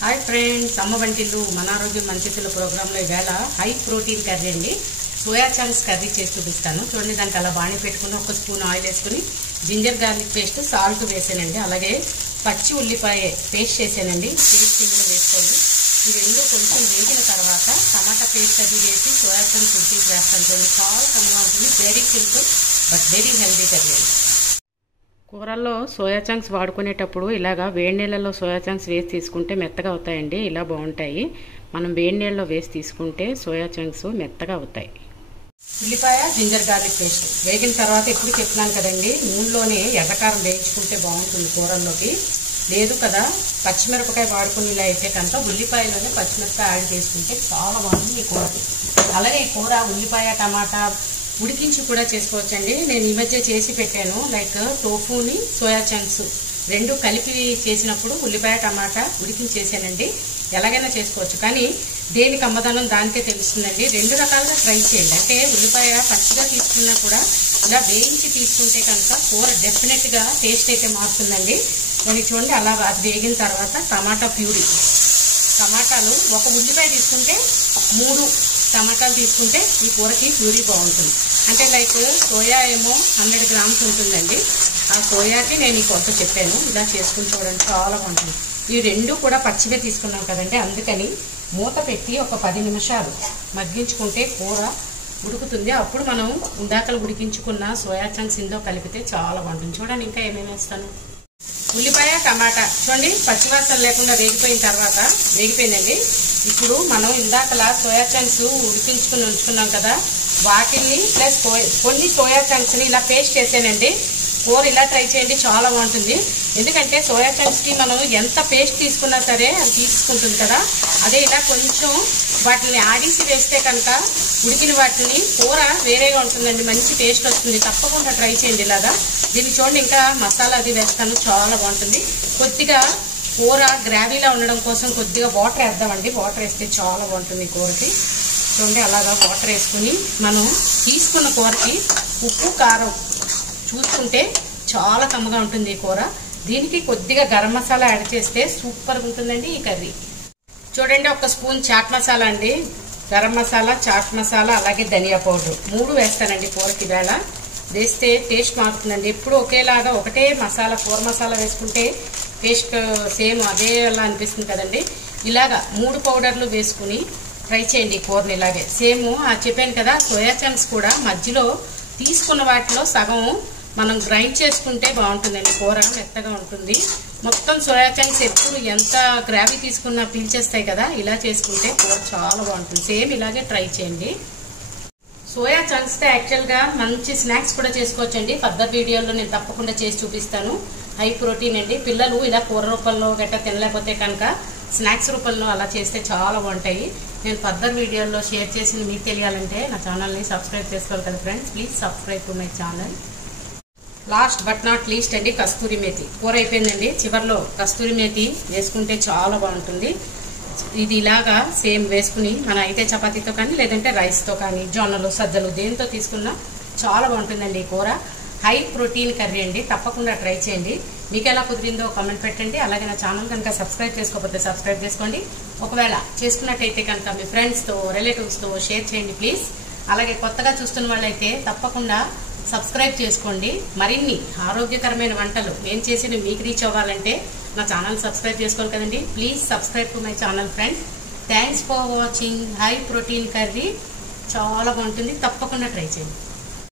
hi friends अम्म वंटिल्लु मन आरोग्यम मंचितिल्लु programme లో ఇవాళ హై ప్రోటీన్ కర్రీ అండి సోయా చంక్స్ కర్రీ చేసి చూపిస్తాను చూడండి దానికి అలా బాణీ పెట్టుకొని ఒక స్పూన్ ఆయిల్ వేసుకొని జింజర్ గార్లిక్ పేస్ట్ సాల్ట్ వేసానండి అలాగే పచ్చి ఉల్లిపాయ పేస్ట్ చేశానండి పేస్ట్ ఇందులో వేసుకోండి ఈ రెండు కొంచెం వేగిన తర్వాత టమాటా పేస్ట్ అది వేసి సోయా చంక్స్ ఉడికి వేస్తాను చూడండి చాలా కమ్మగా ఉంటుంది very simple but very healthy curry అండి కూరల్లో సోయా చంక్స్ వాడుకునేటప్పుడు ఇలాగా వేడి నీళ్ళలో సోయా చంక్స్ వేసి తీసుకుంటే మెత్తగా అవుతాయండి ఇలా బాగుంటాయి మనం వేడి నీళ్ళలో వేసి తీసుకుంటే సోయా చంక్స్ మెత్తగా అవుతాయి ఉల్లిపాయ జింజర్ గార్లిక్ పేస్ట్ వేగిన తర్వాత ఎప్పుడు చెప్తున్నాను కదండి నూనెలోనే ఎర్రకారం వేయించుకుంటే బాగుంటుంది కూరల్లోకి లేదు కదా పచ్చిమిరపకాయ వాడుకుని ఇలా అయితే కనుక ఉల్లిపాయలోనే పచ్చిమిరపకాయ యాడ్ చేసుకుంటే చాలా బాగుంటుంది ఈ కూరకి అలాగే ఈ కూర ఉల్లిపాయ టమాటా ఉడికించి కూడా చేసుకోవచ్చండి నేను ఈ మధ్య చేసి పెట్టాను లైక్ టోఫూని సోయా చంక్స్ రెండు కలిపి చేసినప్పుడు ఉల్లిపాయ టమాటా ఉడికించి చేశానండి ఎలాగైనా చేసుకోవచ్చు కానీ దేనికి అమ్మదనం దానికే తెలుస్తుందండి రెండు రకాలుగా ట్రై చేయండి అంటే ఉల్లిపాయ పచ్చిగా తీసుకున్నా కూడా ఇలా వేయించి తీసుకుంటే కనుక కూర డెఫినెట్గా టేస్ట్ అయితే మారుతుందండి దాన్ని చూడండి అలా అది వేగిన తర్వాత టమాటా ప్యూరీ టమాటాలు ఒక ఉల్లిపాయ తీసుకుంటే 3 టమాటాలు తీసుకుంటే ఈ కూరకి ప్యూరీ బాగుంటుంది అంటే లైక్ సోయా ఏమో 100 గ్రామ్స్ ఉంటుందండి ఆ సోయాకి నేను ఈ కొలత చెప్పాను ఇలా చేసుకుని చూడండి చాలా బాగుంటుంది ఈ రెండు కూడా పచ్చివే తీసుకున్నాం కదండి అందుకని మూత పెట్టి ఒక 10 నిమిషాలు మగ్గించుకుంటే కూర ఉడుకుతుంది అప్పుడు మనం ఇందాకలు ఉడికించుకున్న సోయా చంక్స్ ఇందులో కలిపితే చాలా బాగుంటుంది చూడండి ఇంకా ఏమేమి వేస్తాను ఉల్లిపాయ టమాటా చూడండి పచ్చివాసన లేకుండా వేగిపోయిన తర్వాత వేగిపోయిందండి ఇప్పుడు మనం ఇందాకలా సోయా చంక్స్ ఉడికించుకుని ఉంచుకున్నాం కదా వాటిని ప్లస్ కొన్ని సోయా చంక్స్ని ఇలా పేస్ట్ చేసానండి కూర ఇలా ట్రై చేయండి చాలా బాగుంటుంది ఎందుకంటే సోయా చంక్స్కి మనం ఎంత పేస్ట్ తీసుకున్నా సరే అది తీసుకుంటుంది కదా అదే ఇలా కొంచెం వాటిని ఆడిసి వేస్తే కనుక ఉడికిన వాటిని కూర వేరేగా ఉంటుందండి మంచి టేస్ట్ వస్తుంది తప్పకుండా ట్రై చేయండి ఇలాగా దీన్ని చూడండి ఇంకా మసాలా అది వేస్తాను చాలా బాగుంటుంది కొద్దిగా కూర గ్రావీలా ఉండడం కోసం కొద్దిగా వాటర్ వేద్దామండి వాటర్ వేస్తే చాలా బాగుంటుంది కూరకి చూడండి అలాగా వాటర్ వేసుకుని మనం తీసుకున్న కూరకి ఉప్పు కారం చూసుకుంటే చాలా కమ్మగా ఉంటుంది ఈ కూర దీనికి కొద్దిగా గరం మసాలా యాడ్ చేస్తే సూపర్గా ఉంటుందండి ఈ కర్రీ చూడండి ఒక స్పూన్ చాట్ మసాలా అండి గరం మసాలా చాట్ మసాలా అలాగే ధనియా పౌడర్ 3 వేస్తానండి కూరకి వేళ వేస్తే టేస్ట్ మారుతుందండి ఎప్పుడు ఒకేలాగా ఒకటే మసాలా కూర మసాలా వేసుకుంటే టేస్ట్ సేమ్ అదేలా అనిపిస్తుంది కదండి ఇలాగా 3 పౌడర్లు వేసుకుని ఫ్రై చేయండి కూరని ఇలాగే సేమ్ చెప్పాను కదా సోయా చంక్స్ కూడా మధ్యలో తీసుకున్న వాటిలో సగం మనం గ్రైండ్ చేసుకుంటే బాగుంటుందండి కూర మెత్తగా ఉంటుంది మొత్తం సోయా చంక్స్ ఎప్పుడు ఎంత గ్రావీ తీసుకున్నా పీల్చేస్తాయి కదా ఇలా చేసుకుంటే కూర చాలా బాగుంటుంది సేమ్ ఇలాగే ట్రై చేయండి సోయా చంక్స్తో యాక్చువల్గా మంచి స్నాక్స్ కూడా చేసుకోవచ్చండి ఫర్దర్ వీడియోలో నేను తప్పకుండా చేసి చూపిస్తాను హై ప్రోటీన్ అండి పిల్లలు ఇలా కూర రూపంలో గట్రా తినలేకపోతే కనుక స్నాక్స్ రూపంలో అలా చేస్తే చాలా బాగుంటాయి నేను ఫర్దర్ వీడియోలో షేర్ చేసి మీకు తెలియాలంటే నా ఛానల్ని సబ్స్క్రైబ్ చేసుకోవాలి కదా friends please subscribe to my channel last but not least అండి కస్తూరి మేతి కూర అయిపోయిందండి చివరిలో కస్తూరి మేతి వేసుకుంటే చాలా బాగుంటుంది ఇది ఇలాగా సేమ్ వేసుకుని మన అయితే చపాతీతో కానీ లేదంటే రైస్తో కానీ జొన్నలు సజ్జలు దేంతో తీసుకున్నా చాలా బాగుంటుందండి ఈ కూర హై ప్రోటీన్ కర్రీ అండి తప్పకుండా ట్రై చేయండి మీకు ఎలా కుదిరిందో కామెంట్ పెట్టండి అలాగే నా ఛానల్ కనుక సబ్స్క్రైబ్ చేసుకోకపోతే సబ్స్క్రైబ్ చేసుకోండి ఒకవేళ చేసుకున్నట్టయితే కనుక మీ ఫ్రెండ్స్తో రిలేటివ్స్తో షేర్ చేయండి ప్లీజ్ అలాగే కొత్తగా చూస్తున్న వాళ్ళైతే తప్పకుండా సబ్స్క్రైబ్ చేసుకోండి మరిన్ని ఆరోగ్యకరమైన వంటలు నేను చేసి మీకు రీచ్ అవ్వాలంటే నా ఛానల్ సబ్స్క్రైబ్ చేసుకోవాలి కదండి please subscribe to my channel friends thanks for watching high protein curry చాలా బాగుంటుంది తప్పకుండా ట్రై చేయండి